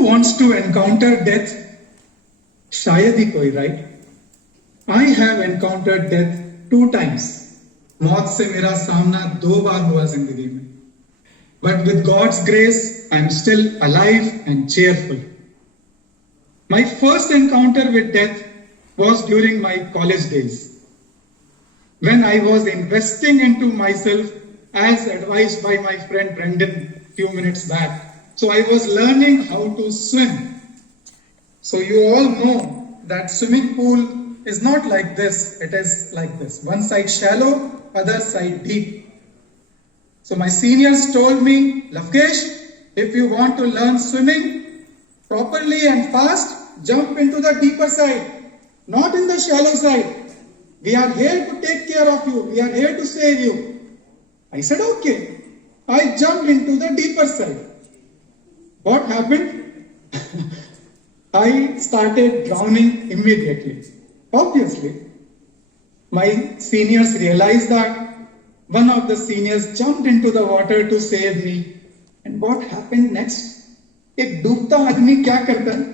who wants to encounter death? शायद ही कोई, right? I have encountered death 2 times. मौत से मेरा सामना 2 बार हुआ जिंदगी में. But with God's grace, I am still alive and cheerful. My first encounter with death was during my college days, when I was investing into myself as advised by my friend Brendan few minutes back. So I was learning how to swim. So you all know that swimming pool is not like this, it is like this. One side shallow, other side deep. So my seniors told me, Lavkesh, if you want to learn swimming properly and fast, jump into the deeper side, not in the shallow side. We are here to take care of you. We are here to save you. I said, okay. I jumped into the deeper side. What happened? I started drowning immediately. Obviously, my seniors realized that. One of the seniors jumped into the water to save me. And what happened next? एक डूबता आदमी क्या करता है?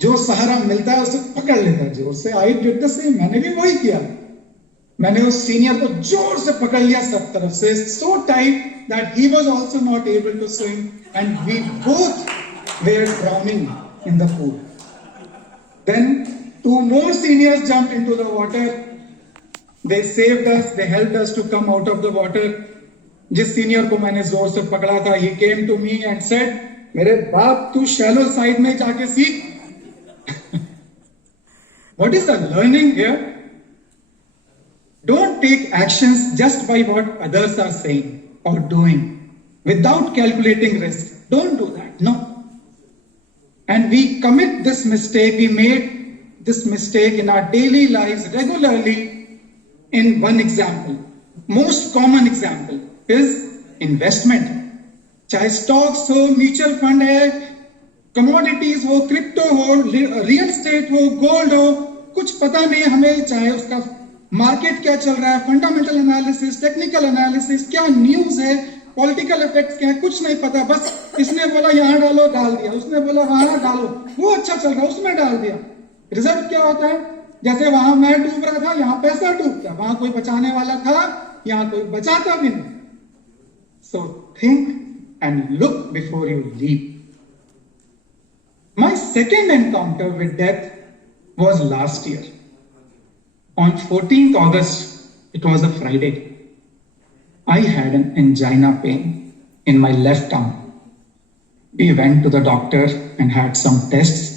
जो सहारा मिलता है उसे पकड़ लेता है जोर से. I did the same. मैंने भी वही किया. मैंने उस सीनियर को जोर से पकड़ लिया सब तरफ से, so tight that he was also not able to swim, and we both were drowning in the pool. Then 2 more seniors jumped into the water. They saved us. They helped us to come out of the water. जिस senior को मैंने जोर से पकड़ा था, he came to me and said, मेरे बाप तू shallow side में जाके सीख. What is the learning here? Don't take actions just by what others are saying or doing without calculating risk. Don't do that. No. And we commit this mistake. We made this mistake in our daily lives regularly. In one example, most common example is investment. चाहे stocks हो, mutual fund है, commodities हो, crypto हो, real estate हो, gold हो, कुछ पता नहीं हमें, चाहे उसका market क्या चल रहा है, fundamental analysis, technical analysis, क्या news है, political effects क्या है, कुछ नहीं पता. बस इसने बोला यहाँ डालो, डाल दिया. उसने बोला वहाँ डालो, वो अच्छा चल रहा है, उसमें डाल दिया. रिजल्ट क्या होता है? जैसे वहां मैं डूब रहा था, यहाँ पैसा डूब गया. वहां कोई बचाने वाला था, यहाँ कोई बचाता भी नहीं. So think and look before you leap. My second encounter with death was last year. On 14th August, it was a Friday. I had an angina pain in my left arm. We went to the doctor and had some tests.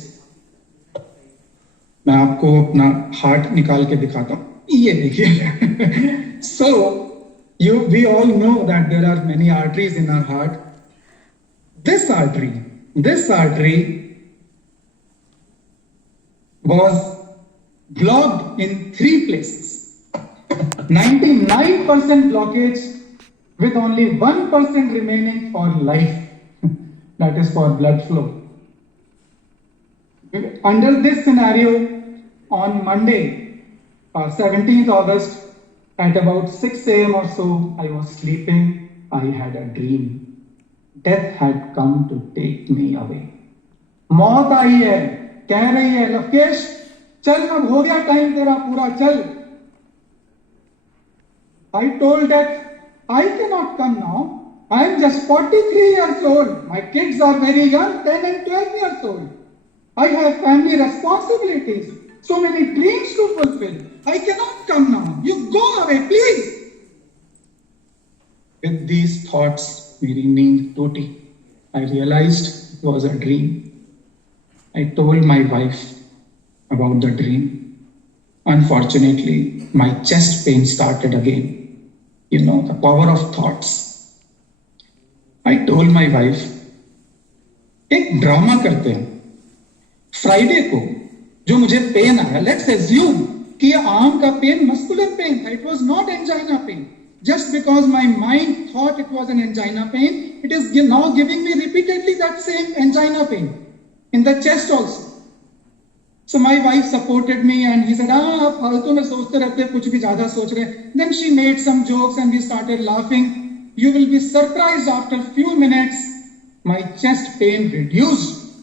मैं आपको अपना heart निकाल के दिखाता हूं. ये देखिए. So we all know that there are many arteries in our heart. This artery was blocked in 3 places. 99% blockage with only 1% remaining for life. That is for blood flow. Under this scenario, on Monday, 17th August, at about 6 a.m. or so, I was sleeping. I had a dream. Death had come to take me away. मौत आई है, कह रही है, लवकेश चल, अब हो गया time तेरा पूरा, चल. I told that I cannot come now. I am just 43 years old. My kids are very young, 10 and 12 years old. I have family responsibilities, so many dreams to fulfill. I cannot come now. You go away, please. With these thoughts, मेरी नींद टूटी. I realized it was a dream. I told my wife about the dream. Unfortunately, my chest pain started again. You know, the power of thoughts. I told my wife, एक drama करते हैं. Friday को जो मुझे pain आया, let's assume कि arm का pain muscular pain था. It was not angina pain. Just because my mind thought it was an angina pain, it is now giving me repeatedly that same angina pain in the chest also. So my wife supported me and he said, आप फालतू में सोचते रहते, कुछ भी ज्यादा सोच रहे. Then she made some jokes and we started laughing. You will be surprised, after few minutes, my chest pain reduced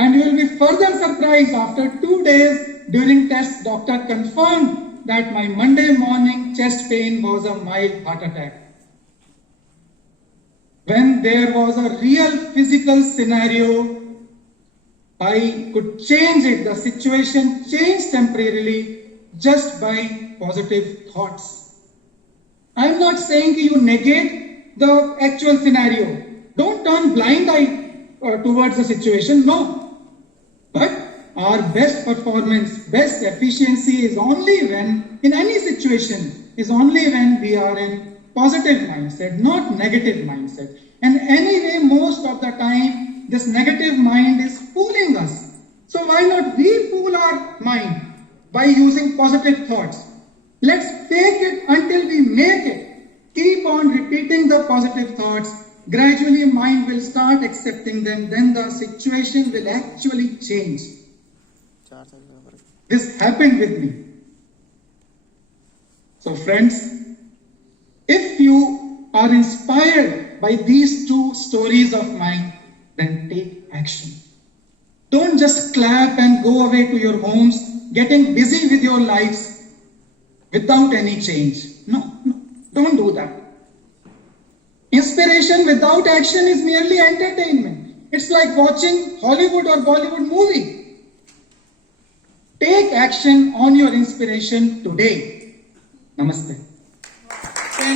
And you will be further surprised after 2 days during tests, doctor confirmed that my Monday morning chest pain was a mild heart attack. When there was a real physical scenario, I could change it. The situation changed temporarily just by positive thoughts. I'm not saying you negate the actual scenario. Don't turn blind eye towards the situation. No. But our best performance, best efficiency is only when, in any situation, is only when we are in positive mindset, not negative mindset. And anyway, most of the time, this negative mind is fooling us. So why not we fool our mind by using positive thoughts? Let's fake it until we make it. Keep on repeating the positive thoughts. Gradually, mind will start accepting them. Then the situation will actually change. This happened with me. So friends, if you are inspired by these two stories of mine, then take action. Don't just clap and go away to your homes, getting busy with your lives without any change. No, don't do that. Inspiration without action is merely entertainment. It's like watching Hollywood or Bollywood movie. Take action on your inspiration today. Namaste.